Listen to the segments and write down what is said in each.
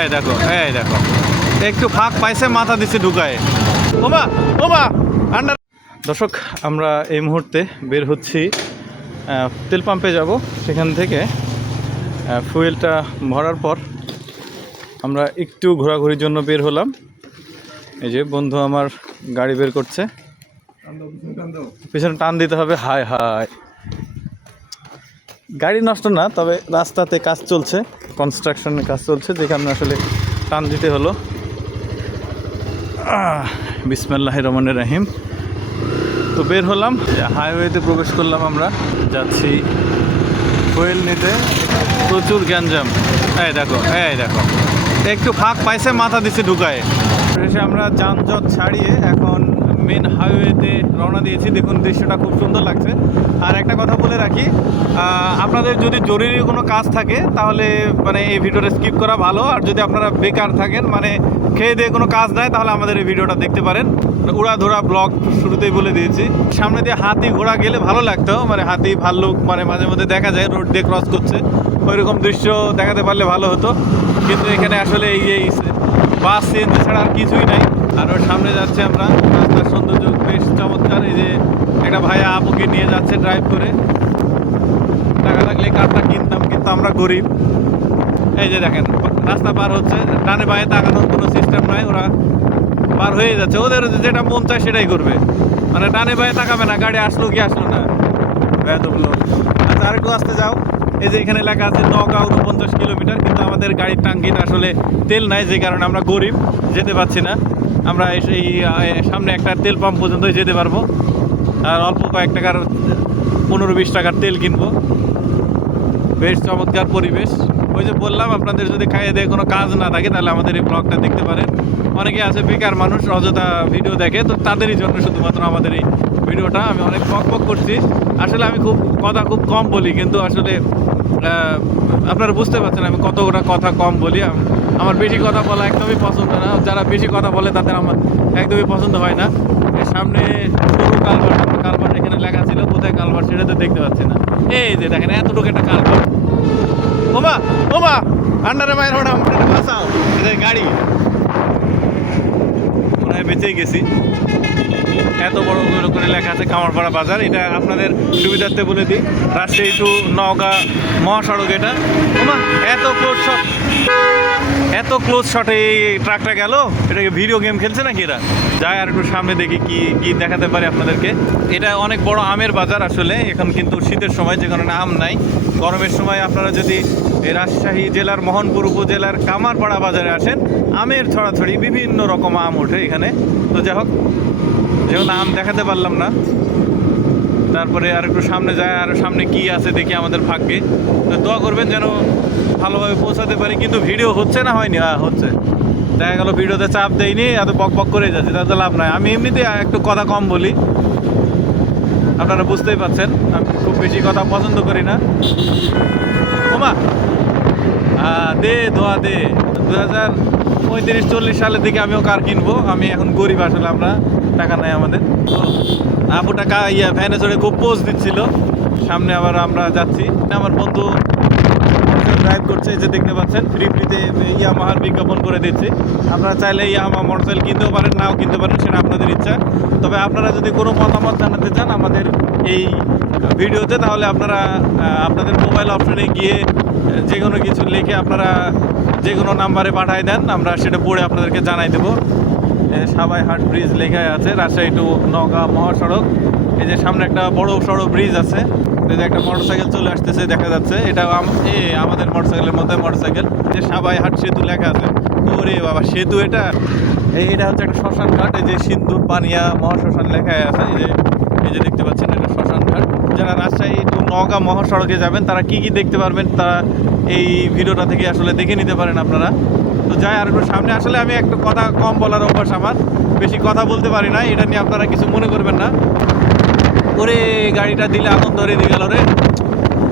এই দেখো, এই দেখো, একটু ফাঁক পাইছে, মাথা দিচ্ছে ঢুকায়। ওমা ওমা আন্ডার। দর্শক, আমরা এই মুহূর্তে বের হচ্ছি, তেল পাম্পে যাব। সেখান থেকে ফুয়েলটা ভরার পর আমরা একটু ঘোরাঘুরির জন্য বের হলাম। এই যে বন্ধু আমার গাড়ি বের করছে, পিছনে টান দিতে হবে। হায় হায়, গাড়ি নষ্ট না, তবে রাস্তাতে কাজ চলছে, কনস্ট্রাকশনের কাজ চলছে, যেখানে আসলে টান দিতে হলো। বিসমিল্লাহির রহমানির রহিম। তো বের হলাম, হাইওয়েতে প্রবেশ করলাম। আমরা যাচ্ছি ফুয়েল নিতে। প্রচুর গ্যাঞ্জাম। এই দেখো, এই দেখো, একটু ফাঁক পাইছে, মাথা দিচ্ছে ঢুকায়। শেষে আমরা যানজট ছাড়িয়ে এখন মেন হাইওয়েতে রওনা দিয়েছি। দেখুন, দৃশ্যটা খুব সুন্দর লাগছে। আর একটা কথা বলে রাখি, আপনাদের যদি জরুরি কোনো কাজ থাকে তাহলে মানে এই ভিডিওটা স্কিপ করা ভালো। আর যদি আপনারা বেকার থাকেন, মানে খেয়ে দিয়ে কোনো কাজ নাই, তাহলে আমাদের এই ভিডিওটা দেখতে পারেন। উড়াধুরা ব্লগ শুরুতেই বলে দিয়েছি। সামনে দিয়ে হাতি ঘোড়া গেলে ভালো লাগতো, মানে হাতি ভাল্লুক মানে মাঝে মধ্যে দেখা যায় রোড দিয়ে ক্রস করছে, ওইরকম দৃশ্য দেখাতে পারলে ভালো হতো। কিন্তু এখানে আসলে এই বাস সিএনজি ছাড়া আর কিছুই নাই। আর ওর সামনে যাচ্ছে আমরা, রাস্তার সৌন্দর্য বেশ চমৎকার। এই যে একটা ভাইয়া আপুকে নিয়ে যাচ্ছে ড্রাইভ করে। টাকা থাকলে কারটা কিনতাম, কিন্তু আমরা গরিব। এই যে দেখেন, রাস্তা পার হচ্ছে, ডানে বাঁয়ে তাকানোর কোনো সিস্টেম নাই, ওরা পার হয়ে যাচ্ছে। ওদের যেটা মন চায় সেটাই করবে, মানে ডানে বাঁয়ে তাকাবে না, গাড়ি আসলো কি আসলো না। আচ্ছা, আরেকটু আসতে যাও। এই যে এখানে লেখা আছে নওগাঁ 49 কিলোমিটার, কিন্তু আমাদের গাড়ির টাঙ্কিতে আসলে তেল নাই, যে কারণে আমরা গরিব, যেতে পারছি না। আমরা এই সামনে একটা তেল পাম্প পর্যন্তই যেতে পারবো, আর অল্প কয়েক টাকার 15-20 টাকার তেল কিনবো। বেশ চমৎকার পরিবেশ। ওই যে বললাম, আপনাদের যদি খাইয়ে দিয়ে কোনো কাজ না থাকে তাহলে আমাদের এই ব্লগটা দেখতে পারেন। অনেকে আছে বেকার মানুষ, অযথা ভিডিও দেখে, তো তাদেরই জন্য শুধুমাত্র আমাদের এই ভিডিওটা। আমি অনেক বক করছি, আসলে আমি কথা খুব কম বলি, কিন্তু আসলে আপনারা বুঝতে পারছেন আমি কতটা কথা কম বলি। আমার বেশি কথা বলা একদমই পছন্দ না। যারা বেশি কথা বলে তাদের আমার একদমই পছন্দ হয় না। সামনে সরু কালভার্ট এখানে লেখা ছিল, কোথায় কালভার্ট সেটা তো দেখতে পাচ্ছি না। এই যে দেখেন, এতটুকু একটা কালভার্ট। ওমা ওমা আন্ডারে মায়ের হোনা, বাঁচাও, গাড়ি মনে হয় বেঁচেই গেছি। এত বড় করে লেখা আছে কামারপাড়া বাজার। এটা আপনাদের সুবিধার্থে বলে দিই, রাজশাহী টু নওগাঁ মহাসড়ক এটা। ওমা, এত ক্লোজ শটে এই ট্রাকটা গেল। এটাকে ভিডিও গেম খেলছে নাকি এরা? যাই আর একটু সামনে দেখি কি দেখাতে পারে আপনাদেরকে। এটা অনেক বড় আমের বাজার আসলে। এখন কিন্তু শীতের সময়, যে কারণে আম নাই। গরমের সময় আপনারা যদি এই রাজশাহী জেলার মোহনপুর উপজেলার কামারপাড়া বাজারে আসেন, আমের ছড়াছড়ি, বিভিন্ন রকম আম ওঠে এখানে। তো যাই হোক, যেমন আম দেখাতে পারলাম না, তারপরে আর একটু সামনে যায়, আর সামনে কি আছে দেখি আমাদের ভাগ্যে। তো দোয়া করবেন যেন ভালোভাবে পৌঁছাতে পারি। কিন্তু ভিডিও হচ্ছে না, হয়নি? হচ্ছে। দেখা গেল ভিডিওতে চাপ দেয়নি, এত বক করে যাচ্ছে, তাতে লাভ নাই। আমি এমনিতে একটু কথা কম বলি, আপনারা বুঝতেই পারছেন। আমি খুব বেশি কথা পছন্দ করি না। ওমা দে ধোয়া দে। 2035-40 সালের দিকে আমিও কার কিনবো। আমি এখন গরিব আসলে, আমরা টাকা নাই আমাদের। তো আপু টাকা ভ্যানে চড়ে খুব পোজ দিচ্ছিল। সামনে আবার আমরা যাচ্ছি, আমার বন্ধু ড্রাইভ করছে, যে দেখতে পাচ্ছেন ফ্রিতে ইয়ামাহার বিজ্ঞাপন করে দিচ্ছি। আপনারা চাইলে ইয়ামাহা মোটরসাইকেল কিনতেও পারেন, নাও কিনতে পারেন, সেটা আপনাদের ইচ্ছা। তবে আপনারা যদি কোনো মতামত জানাতে চান আমাদের এই ভিডিওতে, তাহলে আপনারা আপনাদের মোবাইল অপশনে গিয়ে যে কোনো কিছু লিখে আপনারা যে কোনো নাম্বারে পাঠিয়ে দেন, আমরা সেটা পড়ে আপনাদেরকে জানাই দেবো। সাবাইহাট ব্রিজ লেখাই আছে, রাজশাহী টু নওগাঁ মহাসড়ক। এই যে সামনে একটা বড় সড়ো ব্রিজ আছে, এই যে একটা মোটরসাইকেল চলে আসতেছে দেখা যাচ্ছে। এটা আমাদের মোটরসাইকেলের মধ্যে মোটরসাইকেল। যে সাবাইহাট সেতু লেখা আছে। ওরে বাবা, সেতু এটা হচ্ছে একটা শ্মশান ঘাট। এই যে সিন্দুর পানিয়া মহাশ্মশান লেখাই আছে। এই যে দেখতে পাচ্ছেন, এটা শ্মশান ঘাট। যারা রাজশাহী টু নওগাঁ মহাসড়কে যাবেন, তারা কি দেখতে পারবেন, তারা এই ভিডিওটা থেকে আসলে দেখে নিতে পারেন আপনারা। তো যাই আর একটু সামনে আসলে, আমি একটু কথা কম বলার অভ্যাস আমার, বেশি কথা বলতে পারি না, এটা নিয়ে আপনারা কিছু মনে করবেন না। ওরে গাড়িটা দিলে আগুন ধরে দিয়ে গেল রে।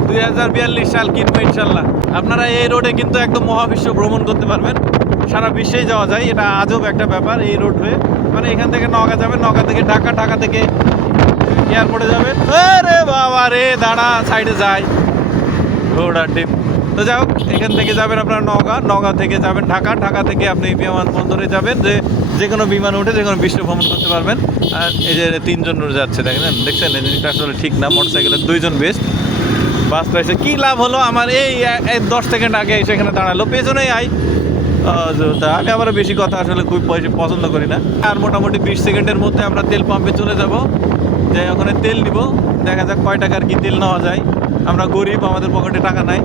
2042 সাল কিনবো ইনশাল্লাহ। আপনারা এই রোডে কিন্তু একদম মহাবিশ্ব ভ্রমণ করতে পারবেন, সারা বিশ্বেই যাওয়া যায়। এটা আজব একটা ব্যাপার এই রোড হয়ে। মানে এখান থেকে নওগাঁ যাবেন, নওগাঁ থেকে ঢাকা থেকে এয়ারপোর্টে যাবেন। আরে বাবা রে, দাঁড়া, সাইডে যাই। রোড আর ডিপ তো যাই হোক, এখান থেকে যাবেন আপনারা নওগাঁ থেকে যাবেন ঢাকা থেকে আপনি বিমানবন্দরে যাবেন, যে কোনো বিমান উঠে যে কোনো বিশ্ব ভ্রমণ করতে পারবেন। আর এই যে 3 জন যাচ্ছে দেখছেন, এই জিনিসটা আসলে ঠিক না। মোটরসাইকেলে 2 জন বেস্ট, বাস পাইছে কি লাভ হলো আমার? এই 10 সেকেন্ড আগে সেখানে দাঁড়ালো, পেছনেই আমি আবার বেশি কথা আসলে খুব পছন্দ করি না। আর মোটামুটি 20 সেকেন্ডের মধ্যে আমরা তেল পাম্পে চলে যাব, যে ওখানে তেল নিব, দেখা যাক কয় টাকার কি তেল নেওয়া যায়। আমরা গরিব, আমাদের পকেটে টাকা নাই,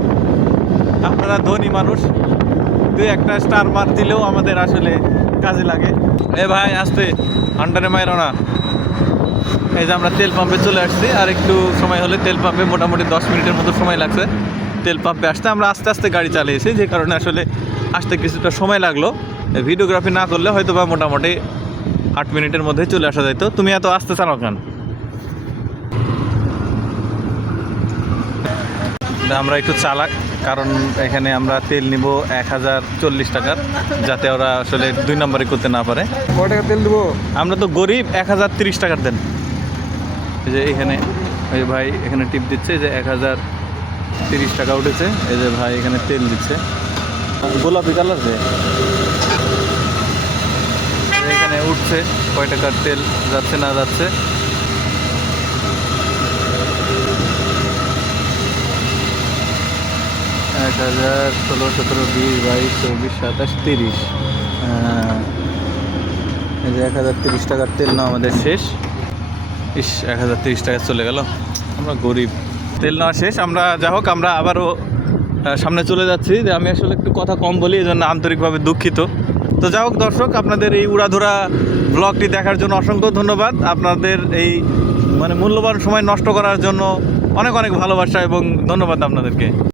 আপনারা ধনী মানুষ, 2-1টা স্টার মার দিলেও আমাদের আসলে কাজে লাগে। এ ভাই আসতে আন্ডারে মাইরো না। এই যে আমরা তেল পাম্পে চলে আসছি, আর একটু সময় হলে তেল পাম্পে, মোটামুটি 10 মিনিটের মতো সময় লাগছে তেল পাম্পে আসতে। আমরা আস্তে আস্তে গাড়ি চালিয়েছি, যে কারণে আসলে আসতে কিছুটা সময় লাগলো। ভিডিওগ্রাফি না করলে হয়তো বা মোটামুটি 8 মিনিটের মধ্যে চলে আসা যাইতো। তুমি এত আসতে চালাও কেন? আমরা একটু চালাক, কারণ এখানে আমরা তেল নিব 1040 টাকার, যাতে ওরা আসলে 2 নম্বরই করতে না পারে। কয় টাকা তেল দেবো? আমরা তো গরিব, 1030 টাকার দেন। এই যে এখানে এই ভাই এখানে টিপ দিচ্ছে, যে 1030 টাকা উঠেছে। এই যে ভাই এখানে তেল দিচ্ছে, গোলাপি কালার যে এখানে উঠছে, কয় টাকার তেল যাচ্ছে না যাচ্ছে। এক 1000, 16, 17, 20, 22, 24, 27, 30। এই যে 1030 টাকার তেল না আমাদের শেষ। 1030 টাকা চলে গেল, আমরা গরিব। তেল নেওয়া শেষ, আমরা যা হোক আমরা আবারও সামনে চলে যাচ্ছি। যে আমি আসলে একটু কথা কম বলি, এই জন্য আন্তরিকভাবে দুঃখিত। তো যা হোক দর্শক, আপনাদের এই উড়াধুরা ব্লগটি দেখার জন্য অসংখ্য ধন্যবাদ। আপনাদের এই মূল্যবান সময় নষ্ট করার জন্য অনেক ভালোবাসা এবং ধন্যবাদ আপনাদেরকে।